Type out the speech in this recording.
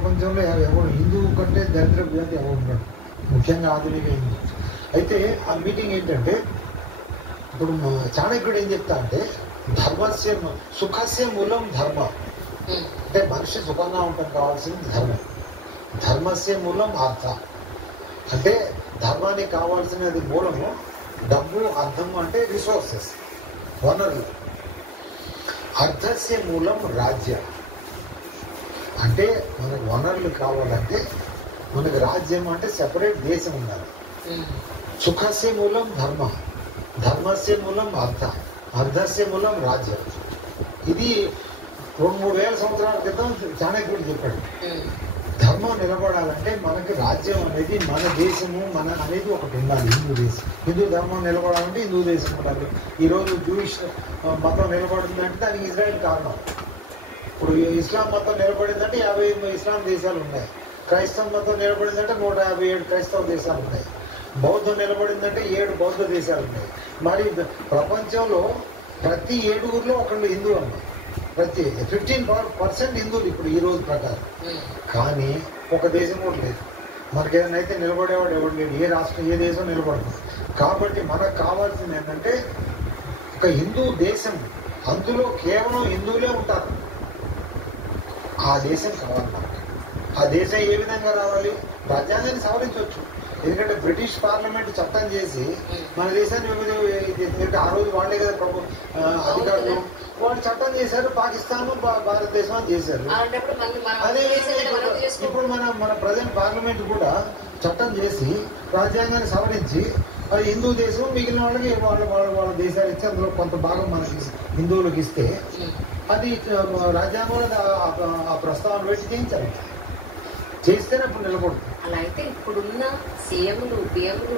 ప్రపంచంలో ఎవరు హిందువు కంటే దరిద్ర జాతి ఎవరు ఉండడు, ముఖ్యంగా ఆధునిక హిందూ. అయితే ఆ మీటింగ్ ఏంటంటే, ఇప్పుడు చాణక్యుడు ఏం చెప్తా అంటే, ధర్మస్య సుఖస్య మూలం ధర్మ. అంటే మనిషి సుఖంగా ఉండటం కావాల్సింది ధర్మం. ధర్మస్య మూలం అర్థ. అంటే ధర్మానికి కావాల్సినది మూలము డబ్బు, అర్థము అంటే రిసోర్సెస్, వనరులు. అర్థస్య మూలం రాజ్య. అంటే మనకు వనరులు కావాలంటే మనకు రాజ్యం అంటే సెపరేట్ దేశం ఉండాలి. సుఖస్య మూలం ధర్మ, ధర్మస్య మూలం అర్థ, అర్థస్య మూలం రాజ్యం. ఇది 2,000-3,000 సంవత్సరాల క్రితం చాణక్యుడు చెప్పాడు. ధర్మం నిలబడాలంటే మనకి రాజ్యం అనేది, మన దేశము మన అనేది ఒకటి ఉండాలి. హిందూ దేశం, హిందూ ధర్మం నిలబడాలంటే హిందూ దేశం ఉండాలి. ఈరోజు జూయిష్ మతం నిలబడిందంటే దానికి ఇజ్రాయెల్ కారణం. ఇప్పుడు ఇస్లాం మతం నిలబడిందంటే 50 ఇస్లాం దేశాలు ఉన్నాయి. క్రైస్తవ మతం నిలబడిందంటే 157 క్రైస్తవ దేశాలు ఉన్నాయి. బౌద్ధం నిలబడిందంటే 7 బౌద్ధ దేశాలు ఉన్నాయి. మరి ప్రపంచంలో ప్రతి 7 ఒకళ్ళు హిందూ అన్నారు. ప్రతి 15% హిందువులు ఇప్పుడు ఈ రోజు ప్రకారం. కానీ ఒక దేశం కూడా లేదు. మనకి ఏదైనా అయితే నిలబడేవాడు ఎవరు లేడు. ఏ రాష్ట్రం ఏ దేశం నిలబడుతుంది. కాబట్టి మనకు కావాల్సింది ఏంటంటే ఒక హిందూ దేశం, అందులో కేవలం హిందువులే ఉంటారు. ఆ దేశం కావాలి మనకు. ఆ దేశం ఏ విధంగా రావాలి? రాజ్యాంగాన్ని సవరించవచ్చు. ఎందుకంటే బ్రిటిష్ పార్లమెంట్ చట్టం చేసి మన దేశాన్ని ఆ రోజు వాళ్ళే కదా అధికారులు, వాళ్ళు చట్టం చేశారు. పాకిస్తాన్, భారతదేశం అని చేశారు. అదే ఇప్పుడు మన ప్రజెంట్ పార్లమెంట్ కూడా చట్టం చేసి రాజ్యాంగాన్ని సవరించి అది హిందూ దేశం, మిగిలిన వాళ్ళకి వాళ్ళ దేశాలు ఇచ్చి అందులో కొంత భాగం మనకి హిందువులకు ఇస్తే అది రాజ్యాంగంలో ఆ ప్రస్తావన పెట్టి చేయించాలి. చేస్తేనే అప్పుడు నిలబడుతుంది. అలా అయితే ఇప్పుడున్న సీఎంలు, పిఎంలు